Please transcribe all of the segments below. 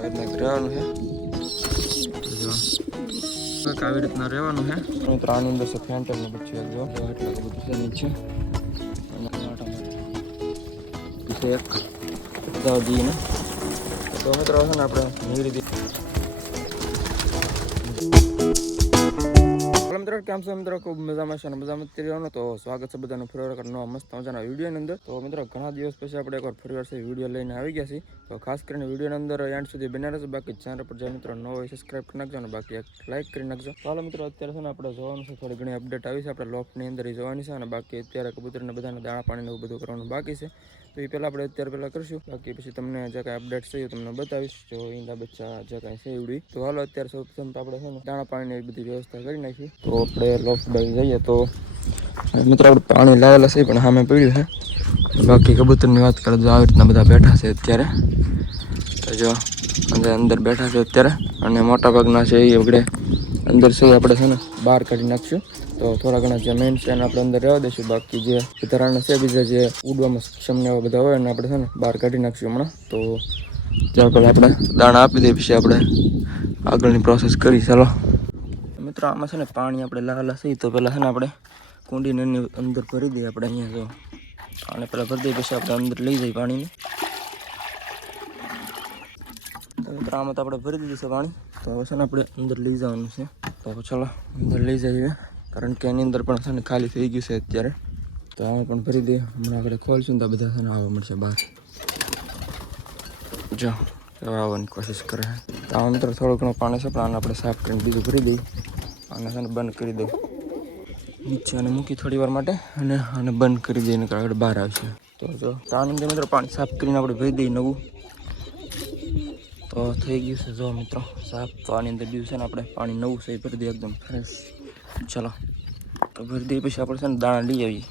રહેવાનું છે આવી રીતના રહેવાનું છે મિત્રો. આની અંદર છે ફેન્ટમ નું બચ્ચું જો એટલા બધું છે નીચે એક ને તો મિત્રો છે ને આપણે નીરી મિત્રો કેમ છો મિત્રો? ખૂબ મજામાં છે અને મજામાં જ રહેવાનો. તો સ્વાગત છે બધાનું ફરી વાર નવા મસ્ત મજાના વિડીયોની અંદર. તો મિત્રો ઘણા દિવસ પછી આપણે એકવાર ફરી વાર વિડીયો લઈને આવી ગયા છીએ. તો ખાસ કરીને વિડીયોની અંદર એન્ડ સુધી બન્યા રહેશે. બાકી ચેનલ પર જે મિત્રો ન હોય સબસ્ક્રાઈબ કરી નાખજો અને બાકી એક લાઈક કરી નાખજો. ચાલો મિત્રો અત્યારે છે ને આપણે જોવાનું છે, થોડી ઘણી અપડેટ આવી છે આપણે લોફની અંદર જોવાની છે. અને બાકી અત્યારે કબૂતરને બધાને દાણા પાણીને એવું બધું કરવાનું બાકી છે. તો એ પહેલાં આપણે અત્યારે પહેલાં કરીશું. બાકી પછી તમને જે કાંઈ અપડેટ છે એ તમને બતાવીશ. જો ઈંડા બચ્ચા જે કાંઈ છે એવડી. તો હાલો અત્યારે સૌ પ્રથમ તો આપણે છે ને દાણા પાણીની એવી બધી વ્યવસ્થા કરી નાખી. તો આપણે લોફ્ટ બાજુ જઈએ તો મિત્રો આપણે પાણી લાવેલા છે પણ સામે પડ્યું છે. બાકી કબૂતરની વાત કરે તો આવી રીતના બધા બેઠા છે અત્યારે. તો જો અંદર બેઠા છે અત્યારે અને મોટા ભાગના છે એ વગડે અંદર છે આપણે છે ને બહાર કાઢી નાખશું. તો થોડા ઘણા જે મેઇન છે એને આપણે અંદર રહેવા દઈશું. બાકી જે વધારાના છે બીજા જે ઉડવામાં સક્ષમ ને એવા બધા હોય એને આપણે છે ને બહાર કાઢી નાખશું હમણાં. તો ત્યાર પહેલાં આપણે દાણા આપી દઈએ પછી આપણે આગળની પ્રોસેસ કરી. ચાલો મિત્રો આમાં છે ને પાણી આપણે લાવેલા છે તો પહેલાં છે ને આપણે કુંડીને એની અંદર ભરી દઈએ. આપણે અહીંયા જો અને પહેલાં ભરી દઈએ પછી આપણે અંદર લઈ જઈએ પાણીને. તો મિત્રો આમાં તો આપણે ભરી દીધું છે પાણી. તો હવે છે ને આપણે અંદર લઈ જવાનું છે. તો ચાલો અંદર લઈ જઈએ કારણ કે એની અંદર પણ છે ને ખાલી થઈ ગયું છે અત્યારે. તો આમાં પણ ભરી દઈએ. હમણાં આપણે ખોલશું ને તો બધા છે ને આવવા મળશે બહાર. જો આવવાની કોશિશ કરે. તો આમાં મિત્રો થોડું ઘણું પાણી છે પણ આને આપણે સાફ કરીને બીજું ભરી દઈએ. આને છે ને બંધ કરી દઉં નીચે અને મૂકી થોડી વાર માટે અને આને બંધ કરી દઈએ ને આગળ બહાર આવશે. તો જો આની અંદર મિત્રો પાણી સાફ કરીને આપણે ભરી દઈએ નવું. તો થઈ ગયું છે જો મિત્રો સાફ. તો આની અંદર બીજું છે ને આપણે પાણી નવું છે એ ભરી દઈએ એકદમ ફ્રેશ. ચાલો તો ભરી દઈએ પછી આપણે છે ને દાણા લઈ આવીએ.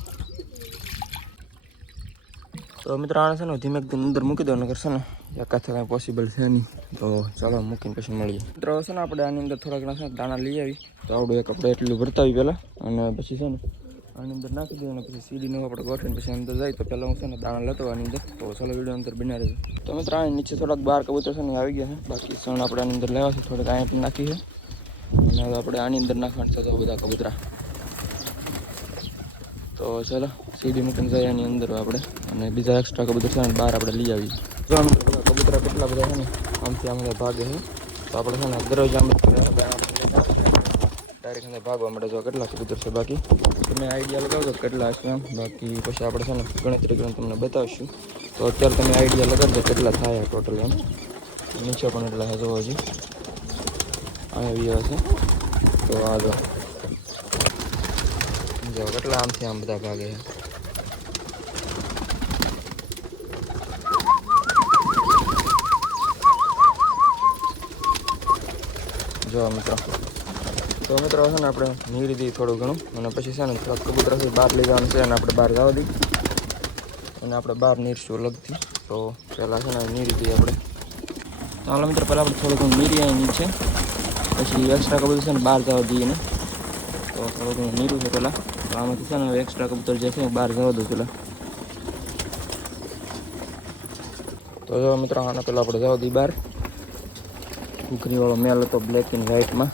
તો મિત્રો આને છે ને ધીમે ધીમે અંદર મૂકી દો નકર છે ને એકાથે કાંઈ પોસિબલ છે નહીં. તો ચાલો મૂકીને પછી મળીએ. મિત્રો છે ને આપણે આની અંદર થોડા ઘણા છે દાણા લઈ આવી. તો આવડું એક આપણે એટલું ભરતા આવી પહેલાં અને પછી છે ને આની અંદર નાખી દઈએ અને પછી સીડીનું આપણે ગોઠવીને પછી અંદર જાય. તો પહેલાં હું છે ને દાણા લેતો આની અંદર. તો ચાલો વિડીયો અંદર બન્યા રહેજો. તો મિત્રો આની નીચે થોડાક બાર કબૂતર છે ને આવી ગયા છે. બાકી સણ આપણે આની અંદર લેવા છે થોડીક અહીંયા પણ નાખી છે અને હવે આપણે આની અંદર નાખવાનું છે તો બધા કબૂતરા. તો ચાલો સીડી મૂકીને જાય આની અંદર આપણે અને બીજા એક્સ્ટ્રા કબૂતર છે ને બહાર આપણે લઈ આવીએ. જો બધા કબૂતરા કેટલા બધા છે ને આમથી આમ ભાગે છે. તો આપણે છે ને દરરોજ આમ ડાયરેક્ટ અંદર ભાગવા માટે જો કેટલા કબૂતર છે. બાકી તમે આઈડિયા લગાવજો કેટલા હશે એમ. બાકી પછી આપણે છે ને ગણતરી કરીને તમને બતાવીશું. તો અત્યારે તમે આઈડિયા લગાડજો કેટલા થાય ટોટલ એમ. નીચે પણ એટલા છે જોવો હજી અહીંયા હશે. તો આ જો કેટલા આમથી આમ બધા ભાગે છે. જો મિત્રો તો મિત્રો છે ને આપણે નીરી દઈએ થોડું ઘણું અને પછી છે ને થોડાક કબૂતર બહાર લઈ જવાનું છે અને આપણે બહાર જવા દઈએ અને આપણે બહાર નીરશું અલગથી. તો પહેલાં છે ને નીરી દઈએ આપણે. તો હાલો મિત્રો પહેલાં આપણે થોડું ઘણું નીરી આવી નીચે પછી એક્સ્ટ્રા કબૂતર છે ને બહાર જવા દઈએ ને. તો થોડું ઘણું નીરું છે પહેલાં. તો આમાંથી છે ને એક્સ્ટ્રા કબૂતર જે છે બહાર જવા દઉં પહેલાં. તો જો મિત્રો આને પહેલાં આપણે જવા દઈએ બહાર. કુકરીવાળો મેલ હતો બ્લેક એન્ડ વ્હાઇટમાં.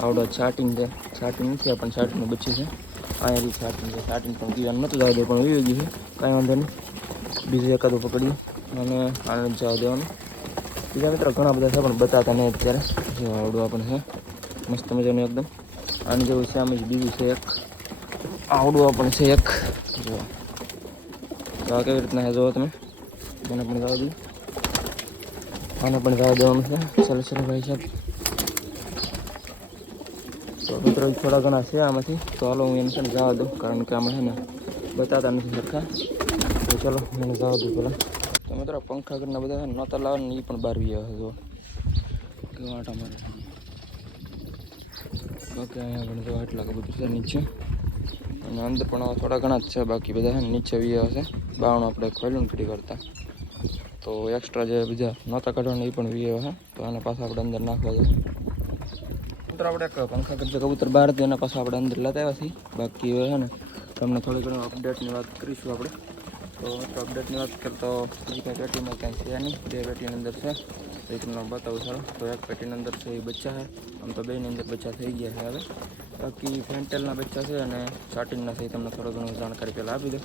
આવડો છાટીને છે છાટી નથી પણ છાટીનું બચ્ચું છે. અહીંયા છાટીને છે છાટીને પણ પીવાનું નહોતું જવા દે પણ વીવી ગયું છે. કાંઈ વાંધો નહીં બીજું એકાદું પકડીએ અને આને જવા દેવાનું. બીજા મિત્રો ઘણા બધા છે પણ બતાતા નહીં અત્યારે. જો આવડું આપણે છે મસ્ત મજાનું એકદમ. આની જેવું છે આમ જ બીજું છે એક આવડું આપણે છે એક. જો તો આ કેવી રીતના છે જોવો તમે. મને પણ જવા દઈએ આને પણ જવા દેવાનું છે. ચાલો ચાલો ભાઈ સાહેબ. તો મિત્રો થોડા ઘણા છે આમાંથી. તો હાલો હું એને છે ને જવા દઉં કારણ કે આમાં છે ને બતાતા નથી સરખા. તો ચાલો મને જવા દઉં પહેલાં. તો મિત્રો પંખા ઘરના બધા નહોતા લાવે ને એ પણ બહાર વી આવે. જો કેવા આટા મારે. બાકી અહીંયા પણ જો એટલા કબૂતર છે નીચે અને અંદર પણ થોડા ઘણા જ છે. બાકી બધા છે ને નીચે વી આવે છે. બાવણું આપણે ખોલ્યું ને ઘડી કરતા. તો એક્સ્ટ્રા જે બીજા નહોતા કાઢવાના એ પણ વી આવે છે. તો આને પાછા આપણે અંદર નાખવા દઈએ. મિત્રો આપણે એક પંખા કરતા કબૂતર બહાર હતી એના પાછા આપણે અંદર લેતા આવ્યા છીએ. બાકી હવે છે ને તમને થોડી ઘણી અપડેટની વાત કરીશું આપણે. તો અપડેટની વાત કરતો બીજી કાંઈ પેટીમાં કાંઈ છે નહીં. બે પેટીની અંદર છે તો એ તમને બતાવું ચાલો. તો એક પેટીની અંદર છે એ બચ્ચા છે, આમ તો બેની અંદર બચ્ચા થઈ ગયા છે હવે. બાકી ફેન્ટેલના બચ્ચા છે અને ચાટીનના છે, તમને થોડો ઘણો જાણકારી પહેલાં આપી દો.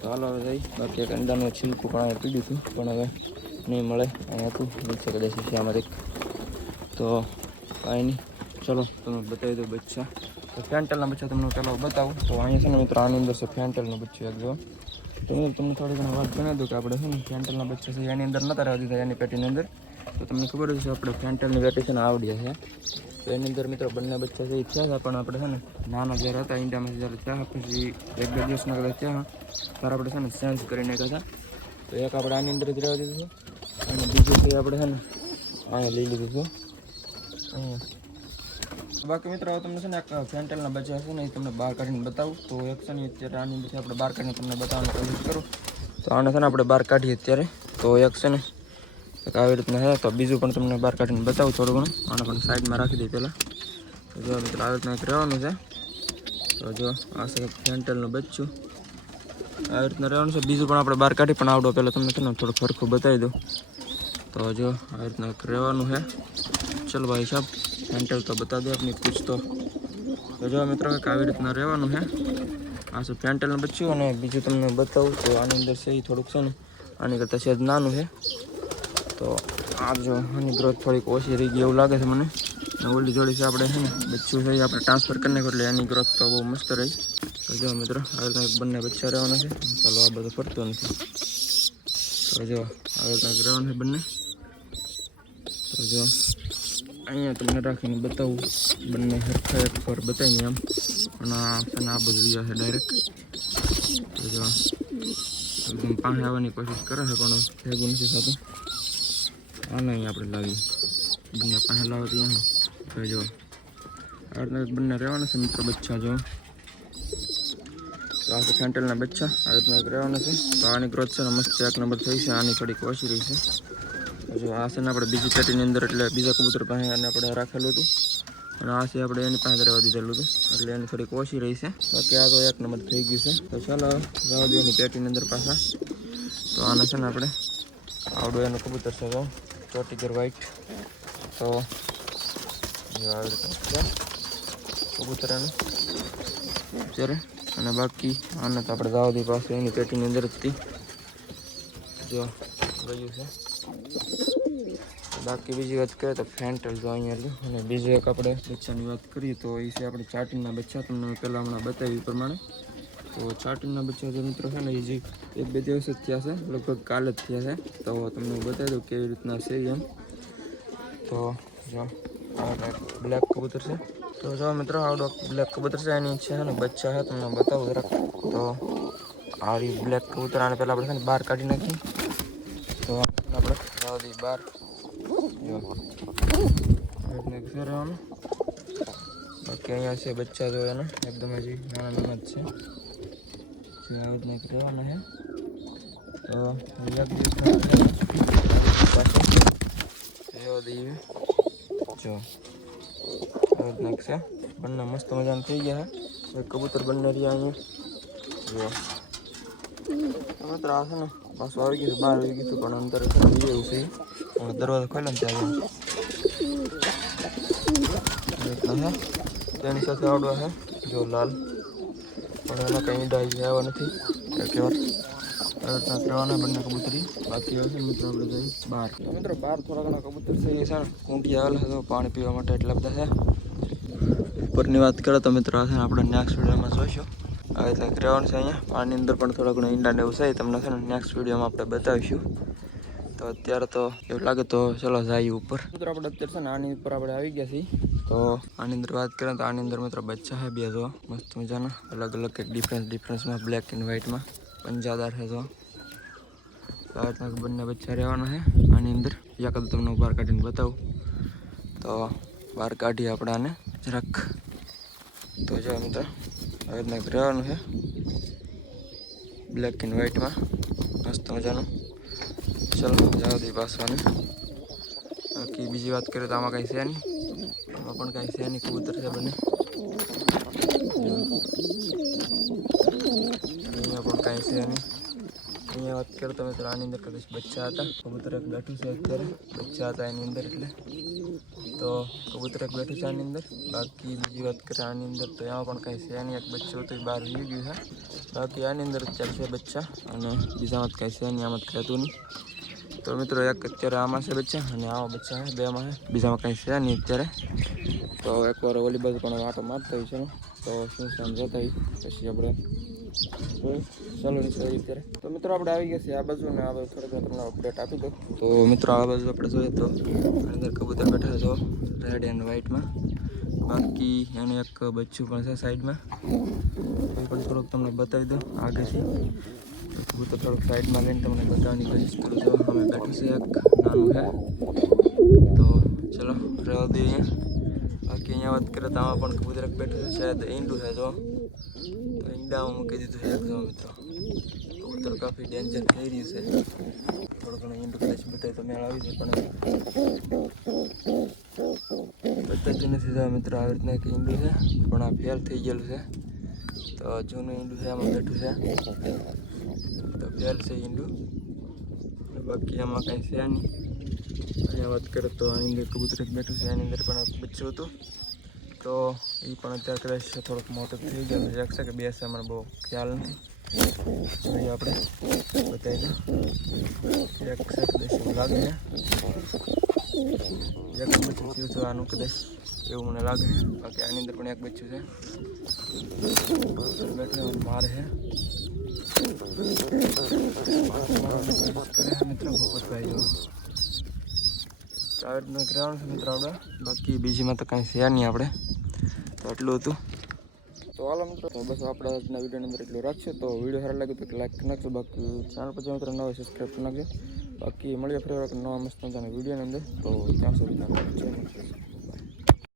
તો હાલો હવે જઈ. બાકી એક અંડાનું છીલકું પણ અહીંયા પીડ્યું હતું, પણ હવે નહીં મળે. અહીંયા હતું નીચે કદાચ છે આમાં એક. તો કાંઈ નહીં, ચલો તમે બતાવી દો બચ્ચા. તો ફેન્ટેલના બચ્ચા તમને પહેલાં બતાવું. તો અહીંયા છે ને મિત્રો આની અંદર છે ફેન્ટેલનું બચ્ચું એક જો. તો તમને થોડી ઘણી વાત જણાવી દઉં કે આપણે છે ને ફેન્ટેલના બચ્ચા છે એની અંદર નતા રહેવા દીધા એની પેટીની અંદર. તો તમને ખબર જ છે આપણે ફેન્ટેલની પેટી છે ને આવડી છે. તો એની અંદર મિત્રો બંને બચ્ચા છે એ થયા હતા, પણ આપણે છે ને નાના જ્યારે હતા ઈંડામાંથી જ્યારે થયા પછી 1-2 દિવસના કદાચ થયા ત્યારે આપણે છે ને ચેન્જ કરી નાખ્યા હતા. તો એક આપણે આની અંદર જ રહેવા દીધું છે અને બીજું છે આપણે છે ને અહીંયા લઈ લીધું છે અહીંયા. બાકી મિત્રો તમને છે ને એક ફેન્ટેલના બચ્ચા છે ને એ તમને બહાર કાઢીને બતાવું. તો એક છે ને અત્યારે આની અંદર આપણે બહાર કાઢીને તમને બતાવવાની કોશિશ કરું. તો આને છે ને આપણે બહાર કાઢીએ અત્યારે. તો એક છે ને એક આવી રીતના છે, તો બીજું પણ તમને બહાર કાઢીને બતાવું થોડું ઘણું. આને પણ સાઈડમાં રાખી દઈએ પહેલાં. તો જો મિત્રો આવી રીતના એક રહેવાનું છે. તો જો આ છે ફેન્ટેલનું બચ્ચું આવી રીતના રહેવાનું છે. બીજું પણ આપણે બહાર કાઢી પણ આવડો પહેલાં તમને છે ને થોડું ફરખું બતાવી દઉં. તો જો આવી રીતના એક રહેવાનું છે. ચલો ભાઈ સાહેબ ફેન્ટેલ તો બતા દે આપની પૂછ તો. જો મિત્રો એક આવી રીતના રહેવાનું છે. આ છે ફેન્ટેલનું બચ્ચું અને બીજું તમને બતાવું તો આની અંદર છે એ થોડુંક છે ને આની કરતાં સહેજ નાનું છે. તો આ જો આની ગ્રોથ થોડીક ઓછી રહી ગઈ એવું લાગે છે મને. અને ઓલી જોડી છે આપણે છે ને બચ્ચું છે એ આપણે ટ્રાન્સફર કરી નાખ્યું એટલે એની ગ્રોથ તો બહુ મસ્ત રહી. તો જો મિત્રો આવી રીતના બંને બચ્ચા રહેવાના છે. ચાલો આ બધું ફરતું નથી. તો જો આવી રીતના રહેવાનું છે બંને. તો જો અહીંયા તમને રાખીને બતાવું બંને હરખા એક પર બતાવીને આમ. અને આ બધું બીજા છે ડાયરેક્ટ. તો જો એકદમ પાસે આવવાની કોશિશ કરે છે પણ ભેગું નથી થતું. આને અહીં આપણે લાવીએ બંને પાસે લાવે તો અહીંયા. તો જો આ રીતના બંને રહેવાના છે મિત્રો બચ્ચા જો. તો આ છે ફેન્ટેલના બચ્ચા આવી રીતના એક રહેવાના છે. તો આની ગ્રોથ છે ને મસ્ત 1 નંબર થઈ છે. આની થોડીક ઓછી રહી છે. જો આ છે ને આપણે બીજી પેટીની અંદર એટલે બીજા કબૂતર પાસે એને આપણે રાખેલું હતું અને આ છે આપણે એની પાસે રહેવા દીધેલું હતું એટલે એની થોડીક ઓછી રહી છે. બાકી આ તો 1 નંબર થઈ ગયું છે. તો ચાલો રહેવા દઈએ એની પેટીની અંદર પાછા. તો આને છે ને આપણે આવડો એનું કબૂતર છે તો ચોટીગર વ્હાઈટ. તો જો આવી રીતે કબૂતર એનું અત્યારે. અને બાકી આને તો આપણે જવા દઈએ પાસે એની પેટીની અંદર જ હતી જો ગયું છે. બાકી બીજી વાત કરીએ તો ફેન્ટેલ જો અહીંયા લો. અને બીજું એક આપણે બચ્ચાની વાત કરીએ તો એ છે આપણે ચાટીના બચ્ચા. તમને પહેલાં હમણાં બતાવ્યું પ્રમાણે. તો ચાટીના બચ્ચા જે મિત્રો છે ને એ જે 1-2 દિવસ જ થયા છે, લગભગ કાલે જ થયા છે. તો તમને બતાવી દઉં કેવી રીતના છે એમ. તો જો આ બ્લેક કબૂતર છે. તો જો મિત્રો આવડો બ્લેક કબૂતર છે એની છે ને બચ્ચા છે તમને બતાવું જરાક. તો આ બ્લેક કબૂતર આને પહેલાં આપણે છે ને બહાર કાઢી નાખીએ. તો આપણે જવા દઈએ બહાર. જો રહેવાનું. બાકી અહીંયા છે બચ્ચા જો એના એકદમ હજી નાના જ છે. જે આ રીતના રહેવાના છે. તો એક દિવસ રહેવા દઈએ. જો આ રીતના છે. બંને મસ્ત મજાના થઈ ગયા છે. કબૂતર બંને રહ્યા અહીંયા જો. મિત્રો આ છે ને પાછું આવી ગયું બહાર આવી ગયું પણ અંદર છે ને એવું છે. દરવાજો ખોલે ને ત્યાં રીતના છે. તેની સાથે આવડો છે જો લાલ, પણ એમાં કંઈ ઈંડા આવ્યા નથી. એક વાર રીતના રહેવાના બંને કબૂતરી. બાકી હવે છે મિત્રો આપણે જઈએ બહાર. મિત્રો બહાર થોડા ઘણા કબૂતર છે એ છે ને કુંડિયા આવેલા છે તો પાણી પીવા માટે એટલા બધા છે. ઉપરની વાત કરો તો મિત્રો આ છે ને આપણે નેક્સ્ટ વિડીયોમાં જોઈશું. આવી રીતે રહેવાનું છે અહીંયા. પાણીની અંદર પણ થોડા ઘણા ઈંડા ને એવું છે તમને છે ને નેક્સ્ટ વિડીયોમાં આપણે બતાવીશું. તો અત્યારે તો એવું લાગે તો ચલો જઈએ ઉપર. મિત્રો આપણે અત્યારે છે ને આની ઉપર આપણે આવી ગયા છીએ. તો આની અંદર વાત કરીએ તો આની અંદર મિત્રો બચ્ચા છે 2 જો મસ્ત મજાના અલગ અલગ એક ડિફરન્સમાં બ્લેક એન્ડ વ્હાઇટમાં પંજાદાર છે જો. આ રીતના બંને બચ્ચા રહેવાના છે આની અંદર. યાદ તમને બહાર કાઢીને બતાવું. તો બહાર કાઢીએ આપણે આને જરાક. તો જો મિત્રો આવી રીતના રહેવાનું છે બ્લેક એન્ડ વ્હાઇટમાં મસ્ત મજાનું. ચલો જવા દઈએ પાછવાને. બાકી બીજી વાત કરીએ તો આમાં કાંઈ છે નહીં. આમાં પણ કાંઈ છે નહીં. કબૂતર છે બંને. અહીંયા પણ કાંઈ છે નહીં. અહીંયા વાત કરો તો મિત્રો આની અંદર કદાચ બચ્ચા હતા. કબૂતર એક બેઠું છે અત્યારે, બચ્ચા હતા એની અંદર એટલે તો કબૂતર એક બેઠું છે આની અંદર. બાકી બીજી વાત કરીએ આની અંદર તો એમાં પણ કંઈ છે નહીં, એક બચ્ચું હતું એ બહાર રહી ગયું છે. બાકી આની અંદર અત્યારે છે બચ્ચા અને બીજામાં કંઈ છે નહીં, આમાં કહેતું નહીં. તો મિત્રો એક અત્યારે આમાં છે બચ્ચા અને આમાં બચ્ચા છે, બેમાં છે, બીજામાં કંઈ છે નહીં અત્યારે. તો એકવાર ઓલી બાજુ પણ આટો મારતા હોય છે તો શું છે આમ જતા હોય પછી આપણે ચાલો નીચે અત્યારે. તો મિત્રો આપણે આવી ગયા છીએ આ બાજુ ને આ બાજુ થોડીક તમને અપડેટ આપી દો. તો મિત્રો આ બાજુ આપણે જોઈએ તો અંદર કબૂતર બેઠા છો રેડ એન્ડ વ્હાઇટમાં. બાકી એનું એક બચ્ચું પણ છે સાઈડમાં, એ પણ થોડુંક તમને બતાવી દો આગળથી. કબૂતર થોડુંક સાઈડમાં લઈને તમને બતાવવાની કોશિશ કરું છું. અમે બેઠું છે એક નાનું છે તો ચલો રહેવા દઈએ અહીંયા. બાકી અહીંયા વાત કરીએ તો આમાં પણ કબૂતર બેઠું છે, શાયદ ઈંડું છે જો. તો ઈંડામાં મૂકી દીધું છે એક જો મિત્રો. કબૂતર કાફી ડેન્જર થઈ રહ્યું છે, થોડું ઘણું ઈંડું કદાચ બતાવે તો મેળ આવી જાય પણ બતાવતું નથી. જો મિત્રો આવી રીતના એક ઈંડું છે પણ આ ફેલ થઈ ગયેલું છે. તો જૂનું ઈંડું છે આમાં બેઠું છે તો ફેલ છે ઈંડું. બાકી આમાં કાંઈ છે નહીં. અહીંયા વાત કરીએ તો આની અંદર કબૂતર એક બેઠું છે, એની અંદર પણ બચ્ચું હતું તો એ પણ અત્યારે કદાચ થોડુંક મોટું થઈ ગયેલું છે. એક છે કે બે છે મને બહુ ખ્યાલ નથી. જોઈએ આપણે બતાવી દો એક છે કદાચ એવું લાગે છે, એક બચ્ચું થયું છે આનું કદાચ એવું મને લાગે. બાકી આની અંદર પણ એક બચ્ચું છે બેઠું મારે છે મિત્રો ભૂપતભાઈ જો આવી રીતનું રહેવાનું છે મિત્રો આપણે. બાકી બીજીમાં તો કાંઈ છે નહીં આપણે, તો એટલું હતું. તો હાલો મિત્રો તો બસ આપણે આજના વિડીયોની અંદર એટલું રાખશું. તો વિડીયો સારો લાગે તો લાઈક કરી નાખજો. બાકી ચેનલ પર મિત્રો નવા સબસ્ક્રાઈબ કરી નાખજો. બાકી મળીએ ફરી નવા મસ્ત મજાના વિડીયોની અંદર. તો ત્યાં સુધી